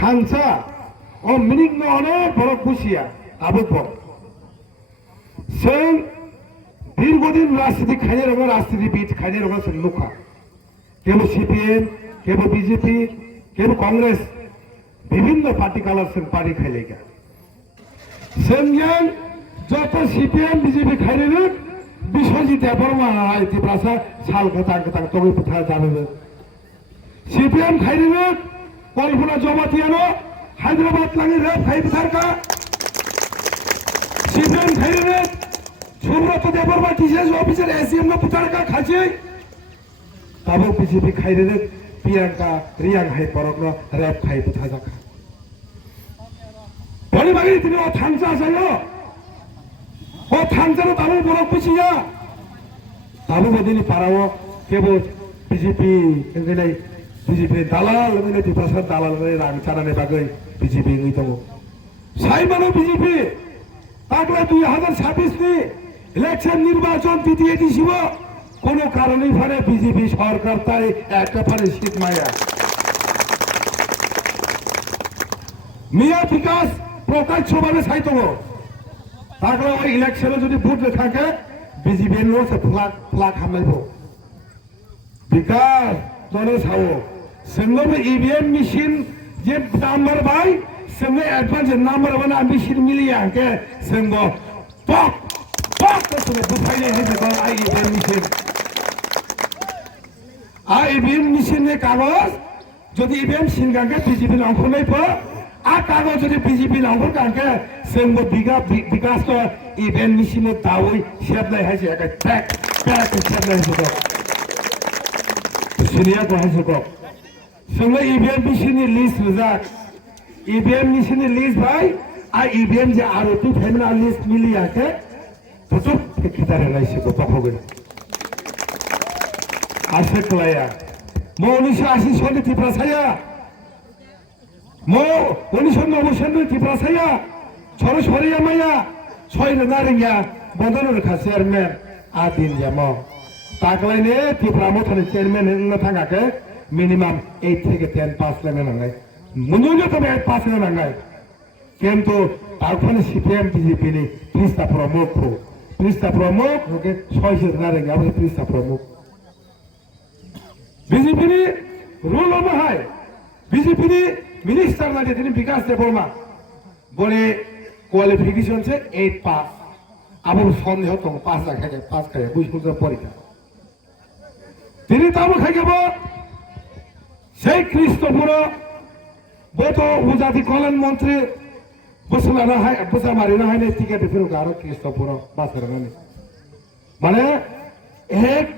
থাংসা ও meaning অনেক বড় খুশিয়া আবদ্ধ जों দীর্ঘদিন রাজনীতি খাইয়ে রঙ রাজনীতিবিদ খাইয়ে রঙ जों नुखा কেবল সিপিএম কেবল বিজেপি কেবল কংগ্রেস বিভিন্ন পার্টি কালার जों পার্টি খাইলেগা जोंजों যত সিপিএম বিজেপি খাইলেন বিশ্বজিৎ বর্মা আইতি প্রাসা সাল কথা কথা তবে কথা জানেন সিপিএম খাইলেন কল্পনা জমাতিয়ানো হায়দ্রাবাদ লাগে রেপ খাই সরকার সিপিএম খাইলেন সুব্রত দেববর্মা টিসিএস অফিসার এসএম না পুতারকা খাচ্ছে তাবো বিজেপি খাইলেন প্রিয়াঙ্কা রিয়াং হাই পরগ্ন রেপ খাই পুতা জাকা বলি বাগি তিনি ও থাংসা আসালো ও থাংসানো তাবো বড় খুশিয়া তাবো বদিনি পারাও কেবল বিজেপি এঙ্গেলাই বিজেপি দালাল এঙ্গেলাই টিপাসার দালাল রাং চারানে বাগৈ বিজেপি এঙ্গই দङ সাইমানো বিজেপি তাকলা 2026 নি ইলেকশন নির্বাচন জিতিয়ে দিছিল কোন কারণেই ফারে বিজেপি সরকার তাই একেবারে শীত মায়া মিয়া বিকাশ প্রকাশ্যভাবে চাইতো তাকলা ওই ইলেকশনে যদি ভোট থাকে বিজেপি নো সে ফ্লাগ ফ্লাগ হামলাইবো বিকাশ জনে সাও जोंबो ইভিএম মেশিন যে নাম্বার বাই जोंबो एडवांस नाम्बार वन मेशिन मिलिया के जोंबो पक पक जोंबो बुफायले हेबो आईबीएम मेशिन ने कागज যদি ইভিএম সিনগাকে বিজেপি অংশ নাই পো আ কাগজ যদি বিজেপি অংশ কাকে जोंबो বিকাশ তো ইভিএম মেশিন দাওই সেবলাই হাইছে একা ট্যাক ট্যাক সেবলাই হতো সিনিয়া কো হাইছে কো जोंबो EVM machine list reserve EVM machine list ভাই আর ইভিএম যে আর তো ফেমনা লিস্ট মিলিয়া কে তো ঠিকাদার লাইছে তো তখন আসে ক্লায়া মো 1980 সনে ত্রিপুরা ছায়া মো 1990 সনে ত্রিপুরা ছায়া সরসরিয়া মায়া ছয়রে নারিয়া বদনের খা চেয়ারম্যান আদিন জামো তাকলাইনে ত্রিপুরা মথনে চেয়ারম্যান না থাকাকে মিনিমাম 8 থেকে 10 পাস লেনে নাঙ্গাই ন্যূনতম 8 পাস লেনে নাঙ্গাই কিন্তু তারপরে সিপিএম বিজেপি নি প্রিস্তা প্রমুখ ওকে 6 নারেঙ্গা আমরা প্রিস্তা প্রমুখ বিজেপি নি রুল অনুযায়ী বিজেপি নি মিনিস্টার লাগে তিনি বিকাশ দেববর্মা বলে কোয়ালিফিকেশন সে 8 পাস আবার সন্দেহ তো পাস রাখা পাস খায় বুঝবুঝ পরীক্ষা তিনি তাও খাইব সেই খ্রিস্টপুর বত উজাতি কল্যাণ মন্ত্রী বসলানো হয় বসা মারিনো হয় না টিকেট ফেরো আরো খ্রিস্টপুর বাসের মানে এক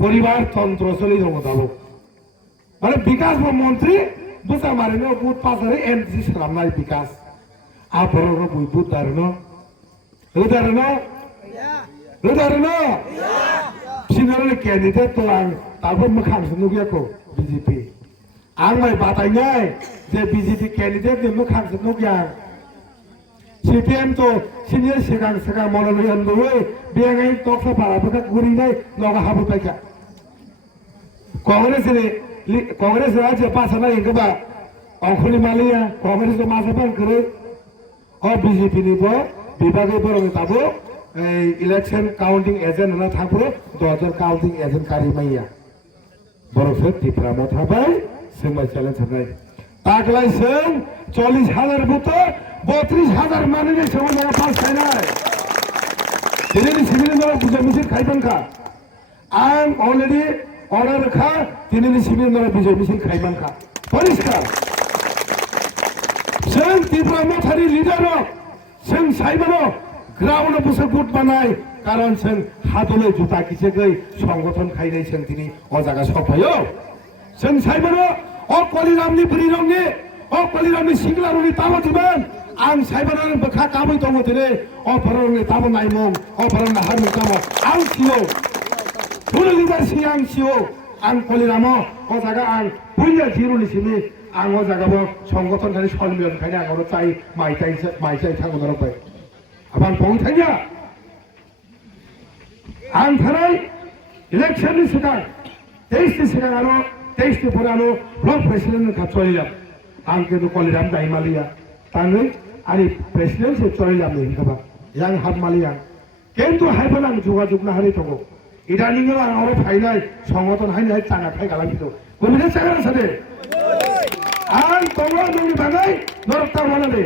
পরিবার তন্ত্র চলি দङ দাবো মানে বিকাশ মন্ত্রী বসা মারিনো বুথ পাসারে এমসি খালামনাय বিকাশ আবরনো বুথ দারনো সিনারে ক্যান্ডিডেট তো আं তারপর মোখাংসो नुगियाखौ বিজেপি आं माय बादायनाय जे बिजेपि कैंडिडेट ने मोखांसो नुगिया सीपीएम तो सिनियर सिगां मनोनयन दङै बेङै तक्सा पाराफोरखौ गुरिनाय नगा हाबो पाइका कांग्रेस राज्य पासना इंगबा अंखनि मालिया कांग्रेस तो मासापान करे और बीजेपी निबो विभागे बरं ताबो इलेक्शन काउंटिंग एजेंट ना थापुरो 2000 काउंटिंग एजेंट कारि माइया बरफसे टिप्रा मथाबाय जोंबाय चेलेन्ज होनाय तागलाय जों 40,000 बुथ 32,000 माननि समाव पास खायनाय दिनैनि सिभिल बुजा मिছিল खायबांखा आं अलरेडि अर्डार रखा दिनैनि सिभिल बुजा मिছিল खायबांखा परिष्कार जों टिप्रा मथारि लिडार जों साइबानो ग्राउन्ड बसर बुथ बानाय कारण जों हादले जुता किसेगै संगठन खायनाय जों दिनै अजागा सफायो जों साइबानो कलिरामनि बुरिरामनि कलिरामनि सिंग्लारनि ताबो दिबान आं साइबानो बखा कामै दङ दिनै भरनि ताबो नायमों भरनि हारमों ताबो आं सियो बुरि लिडार सियां सियो आं कलिरामो अजागा आं बुइया जिरुनि सिनि आं अजागाबो संगठन खानि सनमिलन खायना आं चाइ माइचाइ थांगो दरबाय आबां पहुंचाइया आं थानाय इलेक्शननि सिगां 23 नि सिगां आरो 23 नि पुरानो ब्लक प्रेसिडेन्ट खाथियाव आं किन्तु कलिराम दाइमालिया तांगै आंनि प्रेसिडेन्ट से चलायलामनो हिंखाबा yang hat maliang কিন্তু হাইফালাং যোগাযোগ না হারি থাকো ইদানিং আঙারে ফাইনাল সংগঠন হাইনাই চাঙা ফাই গালাম কিন্তু কমিটি চাঙার সাথে আং তোমরা ননি বাগাই নরতা বানাবে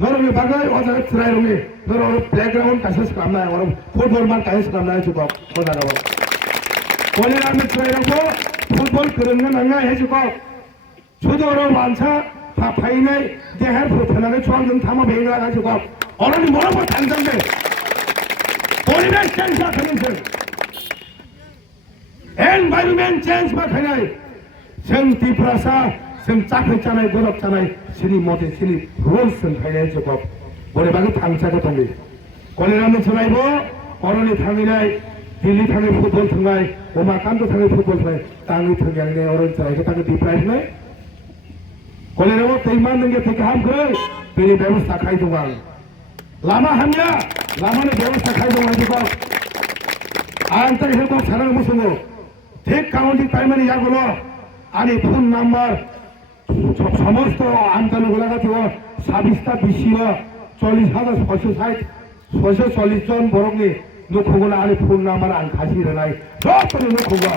নরমি বাগাই অজারে ছড়াই রঙে নর প্লেগ্রাউন্ড কাছে সামনে আর ফুটবল মান কাছে সামনে আছে বাপ কথা গাব কোনে আমি ছড়াই রাখবো ফুটবল করঙ্গা নাঙ্গা হেছে বাপ ছোটর বানছা ফাইনাই দেহার ফুটনালে ছজন থামা বেঙ্গা আছে বাপ অলরেডি বরাবর থাকবে পরিবেশ চেঞ্জ খাইছে এনভায়রনমেন্ট চেঞ্জ খাইনাই जों ত্রিপুরাসা जों চাকরি চানাय গরব চানাय सिनि मते सिनि रुल्स जों खाइनाय जबाब बरेबागे थांसाखौ थांनि कलेरामनि सोलायबो अरनि थांनाय दिल्ली थांनाय फुटबल थांनाय उमाकान्त थांनाय फुटबल थांनाय तांनि थांनाय अरनि सोलायखौ तांनि दिप्रायनाय कलेरामो तैमान नंगे थेकाहामखै बेनि बेबस्था खाइदों आं लामा हामया लामानि बेबस्था खाइदों आं जबाब आं तारिखौ सानां मोसङो ঠিক কাউন্টি প্রাইমারি ইয়াগুলো আনি ফোন নাম্বার সমস্ত আন্দোলনগুলো 26টা বিসিও 40,660 জন বরংনি নখগুলো আনি ফোন নাম্বার আন খাসি রানাই সব নখগুলো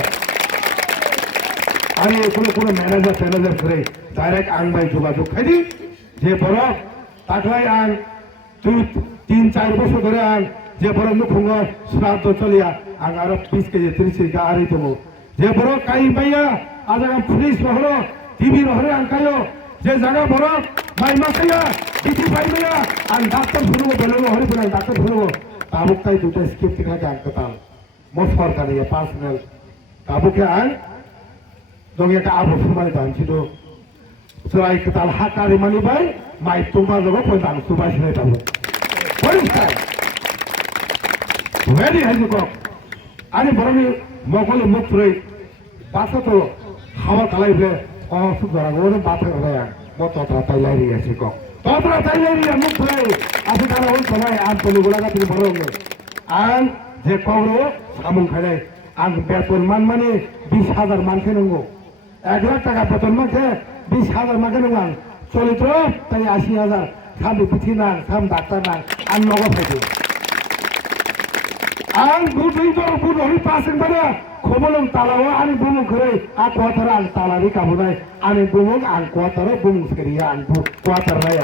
আনি কোনো ম্যানেজার করে ডাইরেক্ট আং বাই যোগাযোগ খাইদি যে বড় তাকলাই আং 2-3-4 বছর ধরে আং যে বড় নখগুলো শ্রাদ্ধ চলিয়া আং আরো 20 কেজি 30 কেজি আরি দङ যে বড় কাই পাইয়া আজাগাম পুলিশ রহলো টিভি রহলে আনকাयो যে জায়গা বড় মাই মাসাইয়া টিভি পাইয়া আন ডাক্তার শুরু বেলো হরি বলে ডাক্তার শুরু তাবুকটাই দুটো স্কিপ থেকে আনকাতাম মোট সরকারি পার্সোনাল তাবুকে আন দঙ্গিয়াটা আবু সুমাই দানছিল সরাই কতাল হাকারি মানি বাই মাই তোমা জগো পয়দান সুবাই সিনে তাবু পরিষ্কার ভেরি হাইজুক আনি বরমি মগলে মুখরে বাসা তো হাওয়া কালাইবে অসুখ ধরাগো বাপরে হয়ে মতরা তাইলারি আছে ক ততরা তাইলারি মুখরে আছে তারা ওই সময় আন তলিগুলাগা তিনি বড় আন যে কবর সামুন খাইলাই আন বেতন মানে 20,000 মানকে নঙ্গো 1 লাখ টাকা বেতন মানকে 20,000 মানকে নঙ্গান চলিত্র তাই 80,000 সামনে পিঠি না সাম ডাক্তার না আন নগদ খাইছে आं गुदुं गुद हरि पासिं बादा खबलम तालाव आं बुमु खरै आ क्वार्टर आं तालारि काबुनाय आं बुमु आं क्वार्टर बुमु सेरिया आं क्वार्टर नाय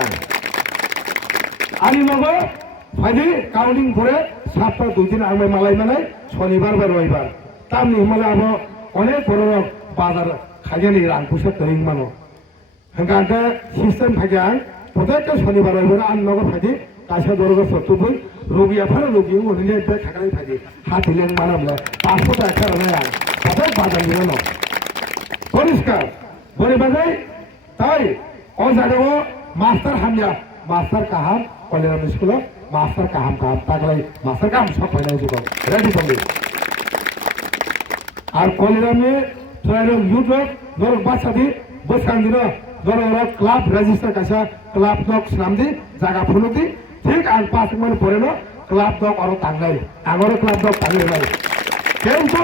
आंनि नगो फाइदि काउन्टिं करे सातटा दुदिन आं मालाय माने शनिबार बा रबिबार तामनि हिमालय आबो अनेक बरो बाजार खाजेनि रां पुसो तरिं मानो हंगांते सिस्टेम फाइजां प्रत्येक शनिबार रबिबार आं नगो फाइदि कासा दरगो सत्तुबुल रोगिया फालो रोगि उनले बे थाखाय फाइदि हातिलें मानामले 500 टाका रानाय ताते बाजार निनो परिष्कार बरेबागै ताई अ जागाव मास्टार हामया मास्टार काहाम कलेराम स्कुल मास्टार काहाम तागलाय मास्टार काहाम सब फाइनाय जुग रेडी दंगे आर कलेरामनि ट्राइल युथ नर बासादि बसांदिनो नर क्लाब रेजिस्टार कासा क्लाब दक नामदि जागा फुलुदि ঠিক আর 5 মাস পরে না ক্লাব দক আরো টাঙ্গাই আগরে ক্লাব দক টাঙ্গাই নাই কিন্তু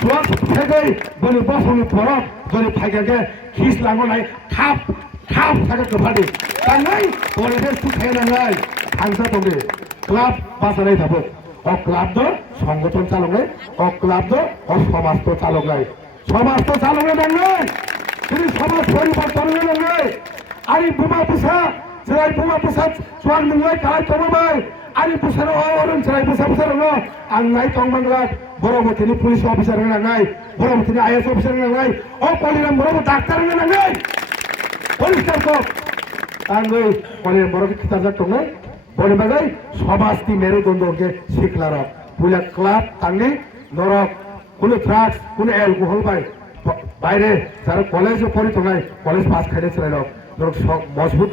সোয়া থেকে বলি বসনি পরব যদি ফাইগাকে খিস লাগো নাই খাপ থাকে কভাদি টাঙ্গাই পরিবেশ তুই নাই আনসা তোগে ক্লাব বাসারাই থাকো ও ক্লাব দ সংগঠন চালক ও ক্লাব দ ও সমাজ তো চালক নাই সমাজ তো চালক নাই তুমি সমাজ পরিবর্তন নাই আরে বোমা পুষা Serai puma pusat suan mengai kalai tomabai ani pusaro orang serai pusar no angai tong manglat boromotini police officer ngai boromotini IAS officer ngai o koliram boromot doctor ngai police ko angai koliram boromot kita jak tongai boribagai সমাজটি মেরুদণ্ডকে শিখলারা পুলা club তাঙ্গি নরক কোন drugs কোন alcohol by বাইরে যারা কলেজে পড়ি tongai কলেজ পাস খাইলে চলে নরক মজবুত